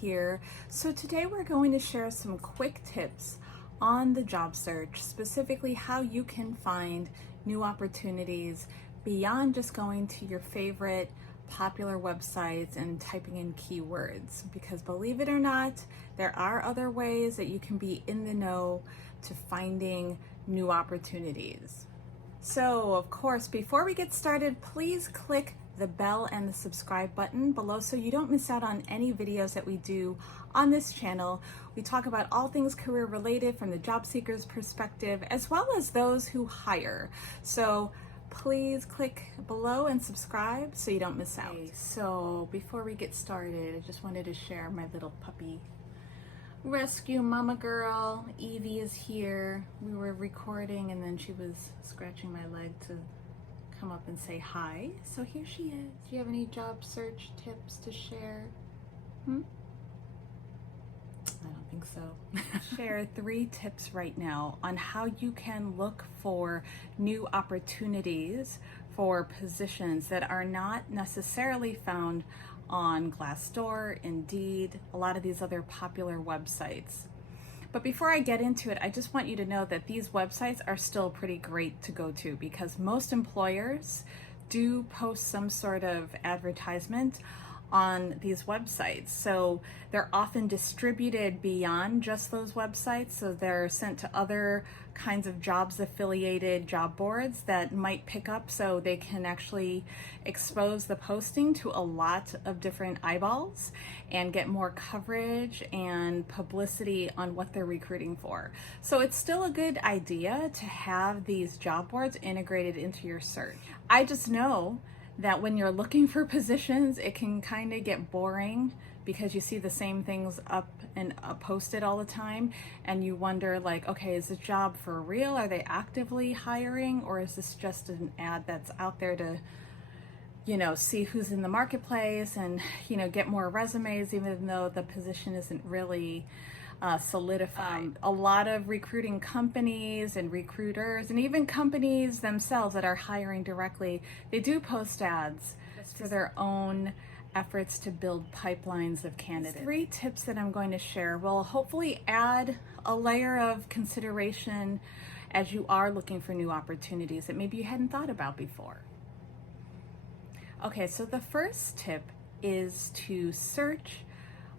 here. So today we're going to share some quick tips on the job search, specifically how you can find new opportunities beyond just going to your favorite popular websites and typing in keywords. Because believe it or not, there are other ways that you can be in the know to finding new opportunities. So of course, before we get started, please click the bell and the subscribe button below so you don't miss out on any videos that we do on this channel. We talk about all things career related from the job seeker's perspective, as well as those who hire. So please click below and subscribe so you don't miss out. Okay, so before we get started, I just wanted to share my little puppy rescue mama girl. Evie is here. We were recording and then she was scratching my leg to come up and say hi. So here she is. Do you have any job search tips to share? I don't think so. Share 3 tips right now on how you can look for new opportunities for positions that are not necessarily found on Glassdoor, Indeed, a lot of these other popular websites. But before I get into it, I just want you to know that these websites are still pretty great to go to because most employers do post some sort of advertisement on these websites. So they're often distributed beyond just those websites. So they're sent to other kinds of jobs affiliated job boards that might pick up, so they can actually expose the posting to a lot of different eyeballs and get more coverage and publicity on what they're recruiting for. So it's still a good idea to have these job boards integrated into your search. I just know that when you're looking for positions, it can kind of get boring because you see the same things up and posted all the time, and you wonder like, okay, is this job for real? Are they actively hiring, or is this just an ad that's out there to, see who's in the marketplace and, get more resumes, even though the position isn't really solidified. A lot of recruiting companies and recruiters and even companies themselves that are hiring directly, they do post ads for their own efforts to build pipelines of candidates. 3 tips that I'm going to share will hopefully add a layer of consideration as you are looking for new opportunities that maybe you hadn't thought about before. Okay, so the first tip is to search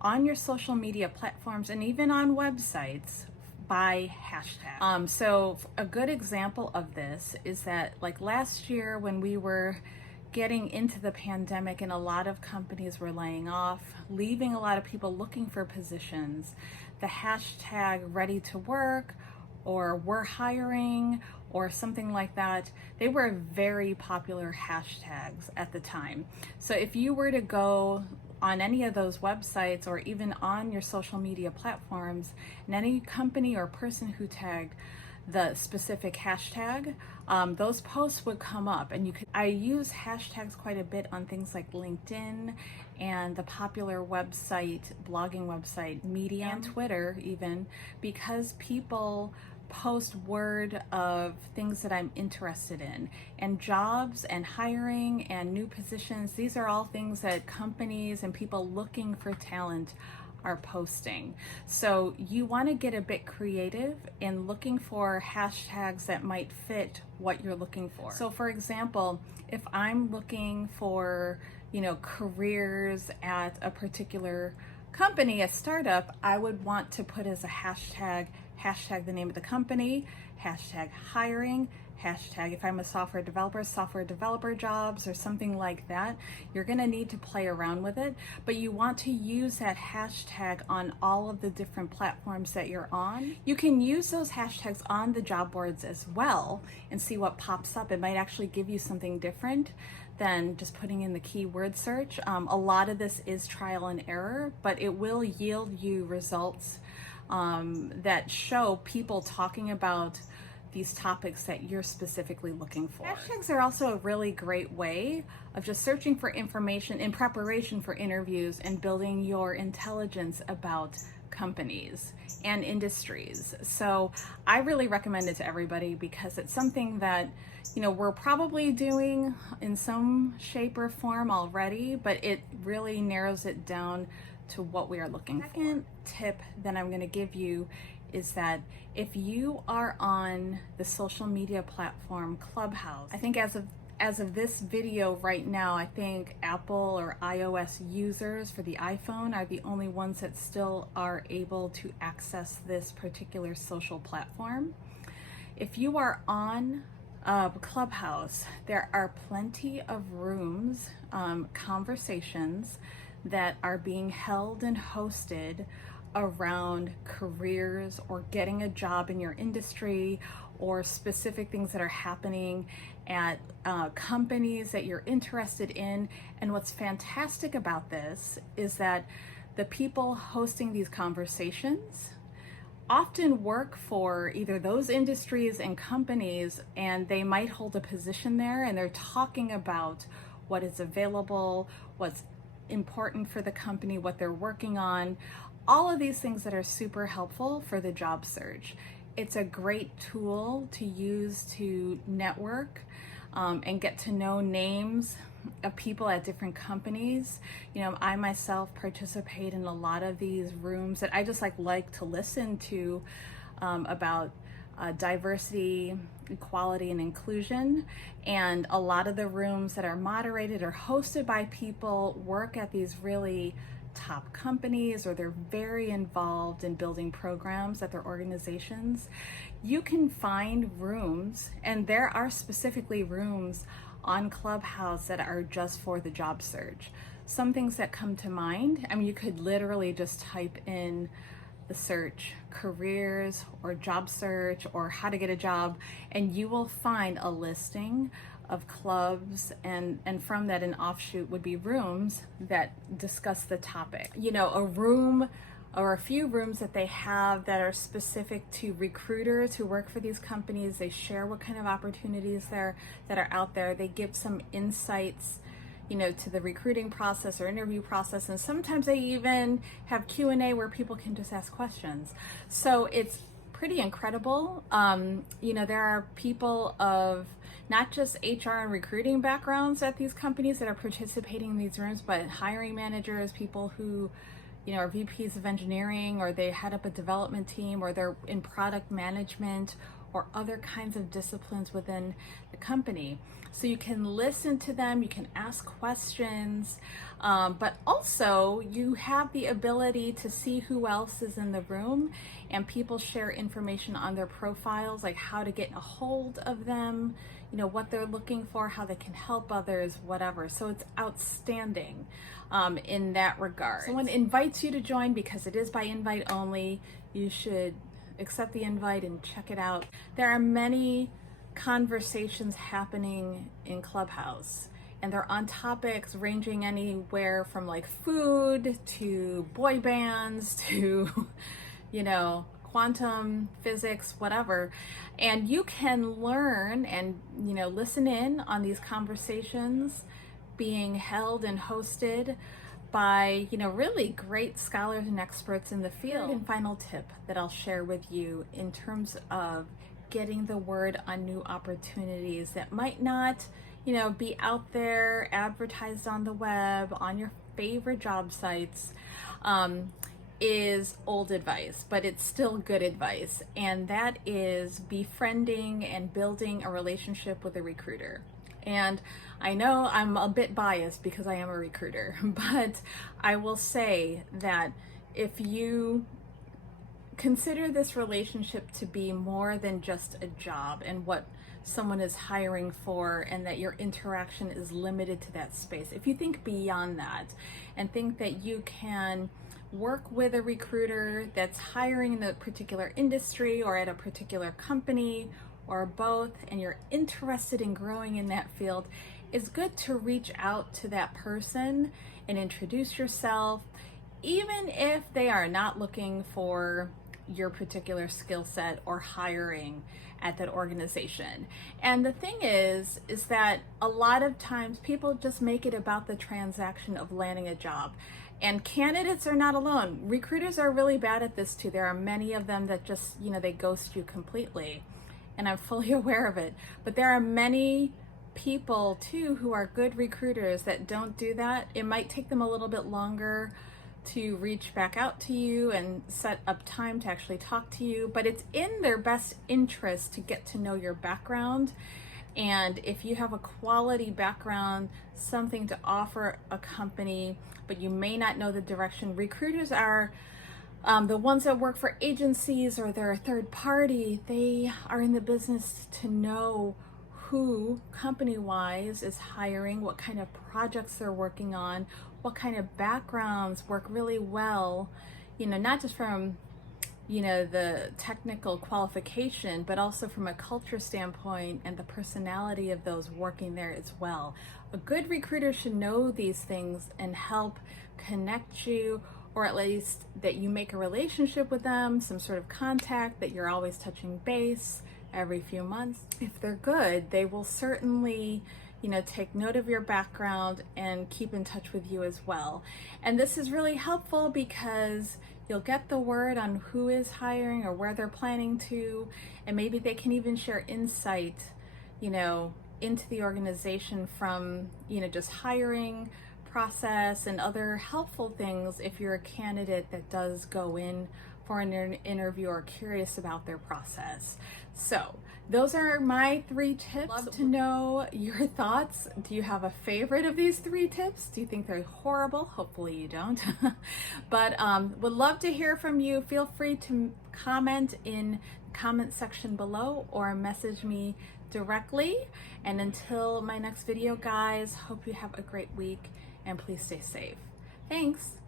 on your social media platforms and even on websites by hashtag. So a good example of this is that like last year when we were getting into the pandemic and a lot of companies were laying off, leaving a lot of people looking for positions, the hashtag ready to work or we're hiring or something like that, they were very popular hashtags at the time. So if you were to go on any of those websites or even on your social media platforms, and any company or person who tagged the specific hashtag, those posts would come up. And I use hashtags quite a bit on things like LinkedIn and the popular website, blogging website, Medium, and Twitter even, because people post word of things that I'm interested in, and jobs and hiring and new positions. These are all things that companies and people looking for talent are posting. So you want to get a bit creative in looking for hashtags that might fit what you're looking for. So for example, if I'm looking for, careers at a particular company, a startup, I would want to put as a hashtag the name of the company, hashtag hiring, hashtag if I'm a software developer jobs or something like that. You're going to need to play around with it, but you want to use that hashtag on all of the different platforms that you're on. You can use those hashtags on the job boards as well and see what pops up. It might actually give you something different than just putting in the keyword search. A lot of this is trial and error, but it will yield you results that show people talking about these topics that you're specifically looking for. Hashtags are also a really great way of just searching for information in preparation for interviews and building your intelligence about companies and industries. So I really recommend it to everybody because it's something that, we're probably doing in some shape or form already, but it really narrows it down to what we are looking for. Second tip that I'm going to give you is that if you are on the social media platform Clubhouse, I think as of this video right now, I think Apple or iOS users for the iPhone are the only ones that still are able to access this particular social platform. If you are on Clubhouse, there are plenty of rooms, conversations that are being held and hosted around careers or getting a job in your industry, or specific things that are happening at companies that you're interested in. And what's fantastic about this is that the people hosting these conversations often work for either those industries and companies, and they might hold a position there, and they're talking about what is available, what's important for the company, what they're working on, all of these things that are super helpful for the job search. It's a great tool to use to network and get to know names of people at different companies. You know, I myself participate in a lot of these rooms that I just like to listen to about diversity, equality, and inclusion. And a lot of the rooms that are moderated or hosted by people work at these really top companies, or they're very involved in building programs at their organizations. You can find rooms, and there are specifically rooms on Clubhouse that are just for the job search. Some things that come to mind, I mean, you could literally just type in the search careers or job search or how to get a job, and you will find a listing of clubs, and from that an offshoot would be rooms that discuss the topic. You know, a room or a few rooms that they have that are specific to recruiters who work for these companies. They share what kind of opportunities that are out there. They give some insights, you know, to the recruiting process or interview process, and sometimes they even have Q&A where people can just ask questions. So it's pretty incredible. You know, there are people of not just HR and recruiting backgrounds at these companies that are participating in these rooms, but hiring managers, people who, you know, are VPs of engineering, or they head up a development team, or they're in product management, or other kinds of disciplines within the company. So you can listen to them, you can ask questions, but also you have the ability to see who else is in the room, and people share information on their profiles, like how to get a hold of them, you know, what they're looking for, how they can help others, whatever. So it's outstanding in that regard. Someone invites you to join because it is by invite only. You should accept the invite and check it out. There are many conversations happening in Clubhouse, and they're on topics ranging anywhere from like food to boy bands to, you know, quantum physics, whatever. And you can learn and, you know, listen in on these conversations being held and hosted by, you know, really great scholars and experts in the field. And final tip that I'll share with you in terms of getting the word on new opportunities that might not, you know, be out there advertised on the web, on your favorite job sites, is old advice, but it's still good advice. And that is befriending and building a relationship with a recruiter. And I know I'm a bit biased because I am a recruiter, but I will say that if you consider this relationship to be more than just a job and what someone is hiring for, and that your interaction is limited to that space, if you think beyond that and think that you can work with a recruiter that's hiring in a particular industry or at a particular company or both, and you're interested in growing in that field, it's good to reach out to that person and introduce yourself, even if they are not looking for your particular skill set or hiring at that organization. And the thing is that a lot of times people just make it about the transaction of landing a job. And candidates are not alone. Recruiters are really bad at this too. There are many of them that just, you know, they ghost you completely. And I'm fully aware of it. But there are many people too who are good recruiters that don't do that. It might take them a little bit longer to reach back out to you and set up time to actually talk to you, but it's in their best interest to get to know your background. And if you have a quality background, something to offer a company, but you may not know the direction, recruiters are the ones that work for agencies or they're a third party. They are in the business to know who company-wise is hiring, what kind of projects they're working on, what kind of backgrounds work really well, not just from the technical qualification, but also from a culture standpoint and the personality of those working there as well. A good recruiter should know these things and help connect you, or at least that you make a relationship with them, some sort of contact, that you're always touching base every few months. If they're good, they will certainly take note of your background and keep in touch with you as well. And this is really helpful because you'll get the word on who is hiring or where they're planning to, and maybe they can even share insight, into the organization from, just hiring process and other helpful things if you're a candidate that does go in for an interview or curious about their process. So those are my 3 tips. Love to know your thoughts. Do you have a favorite of these 3 tips? Do you think they're horrible? Hopefully you don't. But would love to hear from you. Feel free to comment in the comment section below or message me directly. And until my next video, guys, hope you have a great week and please stay safe. Thanks.